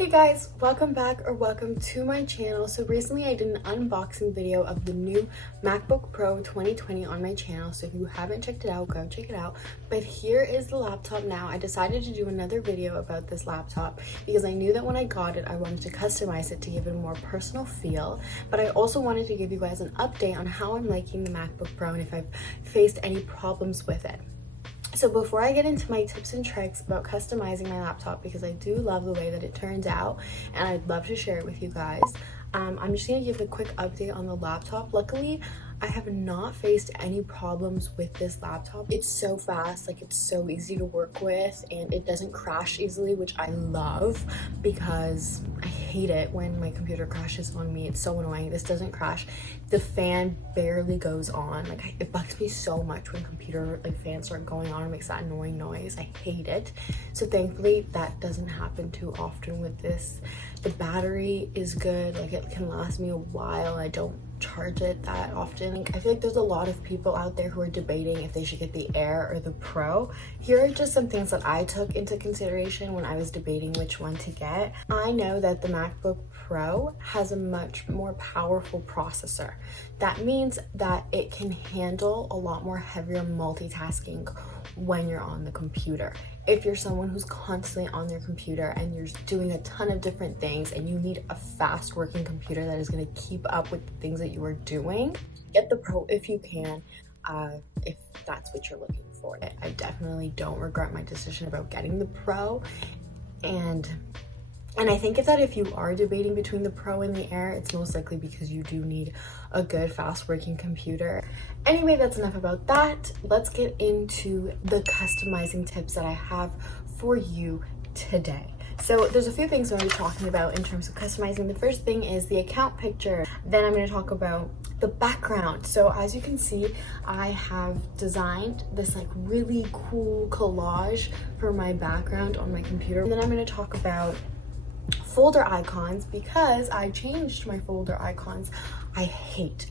Hey guys, welcome back or welcome to my channel. So recently I did an unboxing video of the new MacBook Pro 2020 on my channel. So if you haven't checked it out, go check it out. But here is the laptop now. I decided to do another video about this laptop because I knew that when I got it, I wanted to customize it to give it a more personal feel. But I also wanted to give you guys an update on how I'm liking the MacBook Pro and if I've faced any problems with it. So before I get into my tips and tricks about customizing my laptop, because I do love the way that it turns out and I'd love to share it with you guys, I'm just gonna give a quick update on the laptop. Luckily, I have not faced any problems with this laptop. It's so fast, like it's so easy to work with, and it doesn't crash easily, which I love because I hate it when my computer crashes on me. It's so annoying. This doesn't crash. The fan barely goes on. Like it bugs me so much when computer fans start going on. It makes that annoying noise. I hate it. So thankfully that doesn't happen too often with this. The battery is good. Like it can last me a while. I don't charge it that often. I feel like there's a lot of people out there who are debating if they should get the Air or the Pro. Here are just some things that I took into consideration when I was debating which one to get. I know that the MacBook Pro has a much more powerful processor. That means that it can handle a lot more heavier multitasking when you're on the computer. If you're someone who's constantly on their computer and you're doing a ton of different things and you need a fast working computer that is going to keep up with the things that you are doing, get the Pro if you can, if that's what you're looking for. I definitely don't regret my decision about getting the Pro, and I think it's that if you are debating between the Pro and the Air, it's most likely because you do need a good fast working computer. Anyway, that's enough about that. Let's get into the customizing tips that I have for you today. So there's a few things I'm going to be talking about in terms of customizing. The first thing is the account picture. Then I'm going to talk about the background. So as you can see, I have designed this really cool collage for my background on my computer. And then I'm going to talk about folder icons because I changed my folder icons. I hate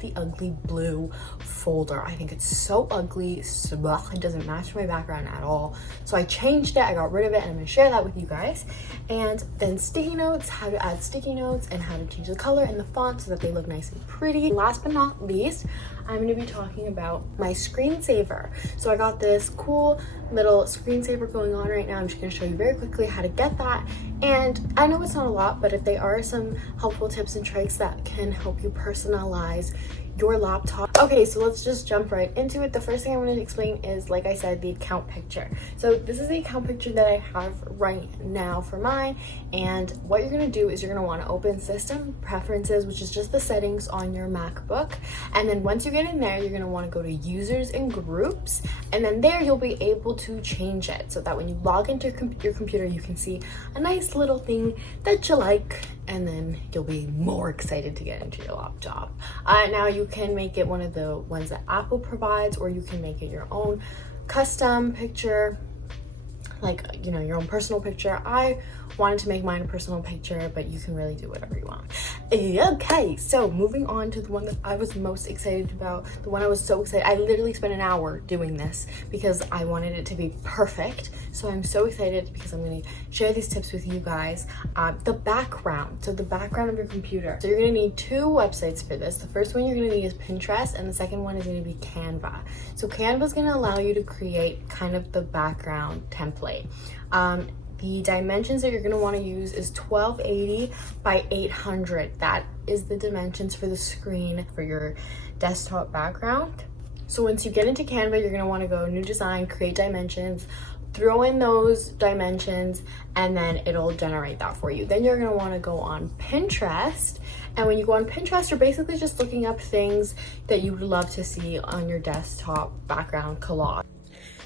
the ugly blue folder. I think it's so ugly. It doesn't match my background at all. So I changed it, I got rid of it, and I'm gonna share that with you guys. And then sticky notes, how to add sticky notes and how to change the color and the font so that they look nice and pretty. Last but not least, I'm gonna be talking about my screensaver. So I got this cool little screensaver going on right now. I'm just gonna show you very quickly how to get that. And I know it's not a lot, but if they are some helpful tips and tricks that can help you personalize your laptop. Okay, so let's just jump right into it. The first thing I want to explain is, like I said, the account picture. So this is the account picture that I have right now for mine. And what you're going to do is you're going to want to open System Preferences, which is just the settings on your MacBook. And then once you get in there, you're going to want to go to Users and Groups. And then there you'll be able to change it so that when you log into your computer, you can see a nice little thing that you like. And then you'll be more excited to get into your laptop. Now you can make it one of the ones that Apple provides, or you can make it your own custom picture, your own personal picture. I wanted to make mine a personal picture, but you can really do whatever you want. Okay, so moving on to the one that I was most excited about, the one I was so excited. I literally spent an hour doing this because I wanted it to be perfect. So I'm so excited because I'm going to share these tips with you guys. The background, so the background of your computer. So you're going to need two websites for this. The first one you're going to need is Pinterest, and the second one is going to be Canva. So Canva is going to allow you to create kind of the background template. The dimensions that you're going to want to use is 1280 by 800. That is the dimensions for the screen for your desktop background. So once you get into Canva, you're going to want to go New Design, Create Dimensions, throw in those dimensions, and then it'll generate that for you. Then you're going to want to go on Pinterest. And when you go on Pinterest, you're basically just looking up things that you would love to see on your desktop background collage.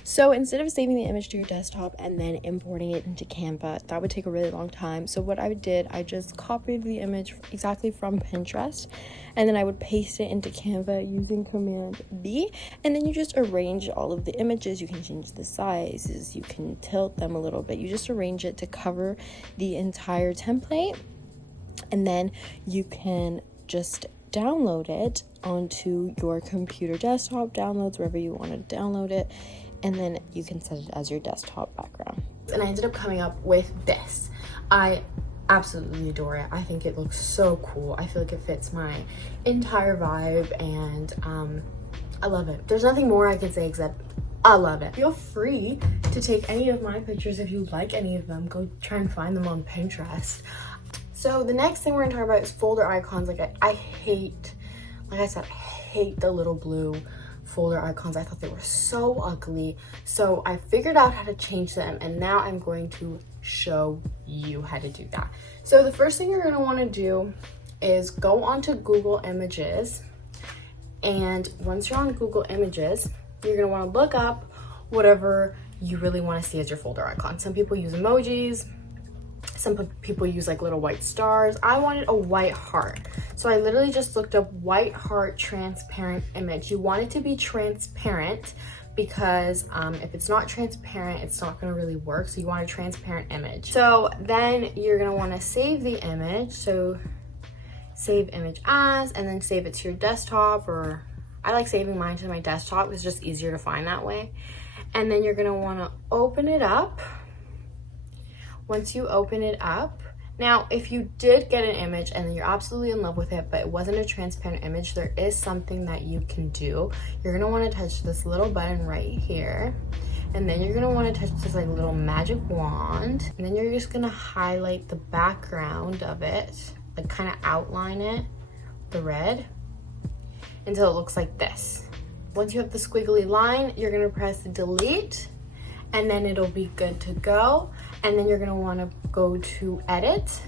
So instead of saving the image to your desktop and then importing it into Canva, that would take a really long time. So what I did, I just copied the image exactly from Pinterest, and then I would paste it into Canva using Command B, and then you just arrange all of the images. You can change the sizes, you can tilt them a little bit. You just arrange it to cover the entire template, and then you can just download it onto your computer, desktop, downloads, wherever you want to download it, and then you can set it as your desktop background. And I ended up coming up with this. I absolutely adore it. I think it looks so cool. I feel like it fits my entire vibe, and I love it. There's nothing more I can say except I love it. Feel free to take any of my pictures if you like any of them. Go try and find them on Pinterest. So the next thing we're gonna talk about is folder icons. Like I hate, like I said, I hate the little blue folder icons. I thought they were so ugly. So I figured out how to change them, and now I'm going to show you how to do that. So the first thing you're gonna wanna do is go onto Google Images, and once you're on Google Images, you're gonna wanna look up whatever you really wanna see as your folder icon. Some people use emojis, some people use like little white stars. I wanted a white heart. So I literally just looked up white heart transparent image. You want it to be transparent because if it's not transparent, it's not gonna really work. So you want a transparent image. So then you're gonna wanna save the image. So save image as, and then save it to your desktop, or I like saving mine to my desktop. It's just easier to find that way. And then you're gonna wanna open it up. Once you open it up, now if you did get an image and you're absolutely in love with it, but it wasn't a transparent image, there is something that you can do. You're gonna wanna touch this little button right here, and then you're gonna wanna touch this like little magic wand, and then you're just gonna highlight the background of it, like kind of outline it, the red, until it looks like this. Once you have the squiggly line, you're gonna press delete, and then it'll be good to go. And then you're gonna wanna go to edit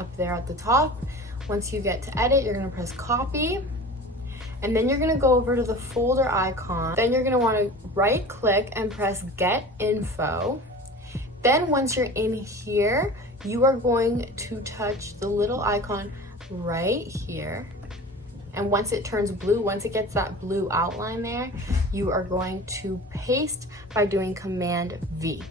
up there at the top. Once you get to edit, you're gonna press copy, and then you're gonna go over to the folder icon. Then you're gonna wanna right click and press get info. Then once you're in here, you are going to touch the little icon right here. And once it turns blue, once it gets that blue outline there, you are going to paste by doing Command V.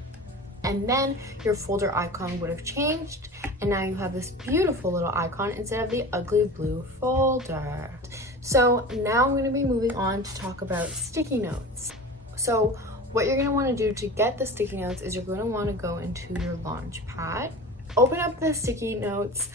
And then your folder icon would have changed, and now you have this beautiful little icon instead of the ugly blue folder. So now I'm going to be moving on to talk about sticky notes. So what you're going to want to do to get the sticky notes is you're going to want to go into your Launchpad, open up the sticky notes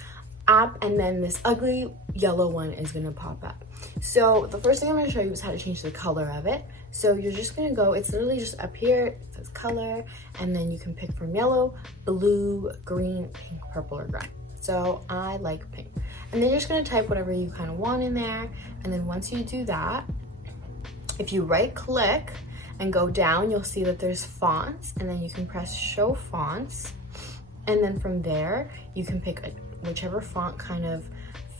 app, and then this ugly yellow one is going to pop up. So the first thing I'm going to show you is how to change the color of it. So you're just going to go, it's literally just up here, it says color, and then you can pick from yellow, blue, green, pink, purple, or gray. So I like pink. And then you're just going to type whatever you kind of want in there. And then once you do that, if you right click and go down, you'll see that there's fonts, and then you can press show fonts. And then from there, you can pick whichever font kind of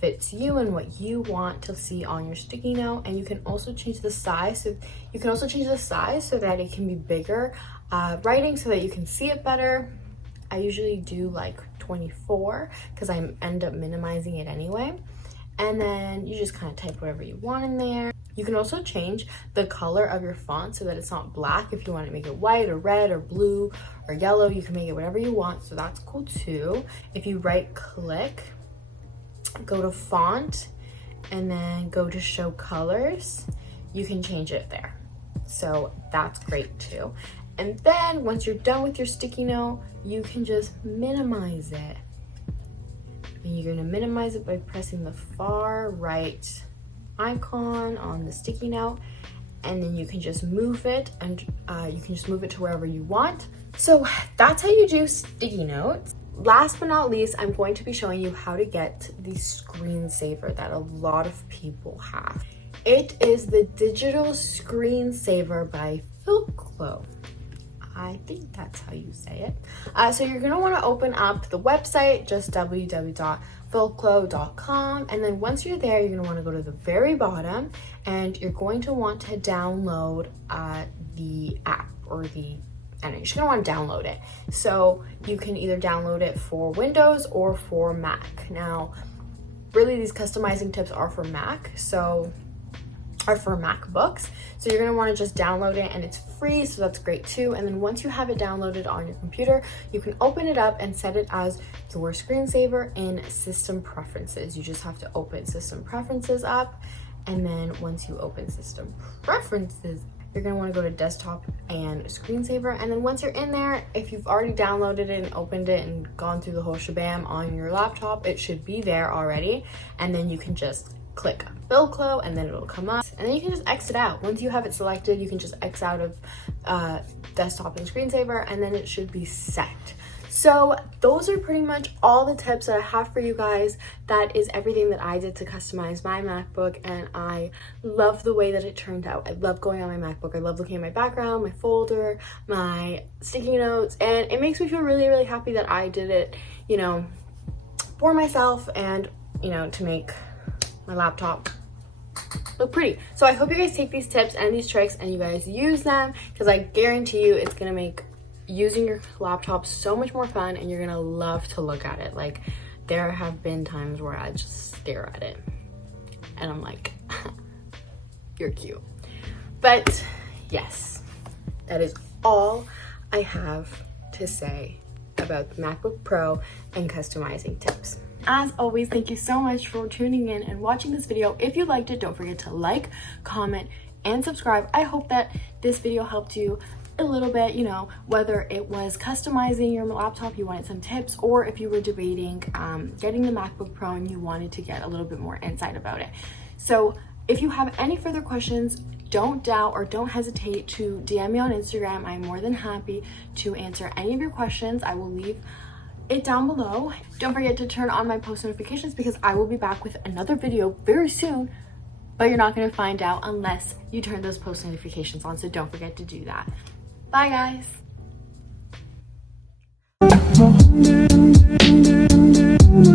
fits you and what you want to see on your sticky note. And you can also change the size. So you can also change the size so that it can be bigger writing so that you can see it better. I usually do like 24 because I end up minimizing it anyway. And then you just kind of type whatever you want in there. You can also change the color of your font so that it's not black. If you want to make it white or red or blue or yellow, you can make it whatever you want. So that's cool too. If you right click, go to font, and then go to show colors, you can change it there. So that's great too. And then once you're done with your sticky note, you can just minimize it. And you're gonna minimize it by pressing the far right icon on the sticky note, and then you can just move it, and you can just move it to wherever you want. So that's how you do sticky notes. Last but not least, I'm going to be showing you how to get the screensaver that a lot of people have. It is the digital screensaver by Velcro. I think that's how you say it. So you're gonna wanna open up the website, just www.velcro.com. And then once you're there, you're gonna wanna go to the very bottom, and you're going to want to download the app, or and you're just gonna want to download it. So you can either download it for Windows or for Mac. Now, really these customizing tips are for Mac, or for MacBooks. So you're gonna wanna just download it, and it's free, so that's great too. And then once you have it downloaded on your computer, you can open it up and set it as your screensaver in System Preferences. You just have to open System Preferences up, and then once you open System Preferences, you're going to want to go to desktop and screensaver. And then once you're in there, if you've already downloaded it and opened it and gone through the whole shabam on your laptop, it should be there already. And then you can just click Velcro and then it'll come up, and then you can just exit out. Once you have it selected, you can just X out of desktop and screensaver, and then it should be set. So those are pretty much all the tips that I have for you guys. That is everything that I did to customize my MacBook, and I love the way that it turned out. I love going on my MacBook. I love looking at my background, my folder, my sticky notes, and it makes me feel really, really happy that I did it, you know, for myself and, you know, to make my laptop look pretty. So I hope you guys take these tips and these tricks and you guys use them, because I guarantee you it's gonna make using your laptop so much more fun, and you're gonna love to look at it. Like, there have been times where I just stare at it and I'm like, you're cute. But yes, that is all I have to say about the MacBook Pro and customizing tips. As always, thank you so much for tuning in and watching this video. If you liked it, don't forget to like, comment, and subscribe. I hope that this video helped you a little bit, you know, whether it was customizing your laptop, you wanted some tips, or if you were debating getting the MacBook Pro and you wanted to get a little bit more insight about it. So if you have any further questions, don't doubt or don't hesitate to DM me on Instagram. I'm more than happy to answer any of your questions. I will leave it down below. Don't forget to turn on my post notifications, because I will be back with another video very soon, but you're not going to find out unless you turn those post notifications on, so don't forget to do that. Bye guys.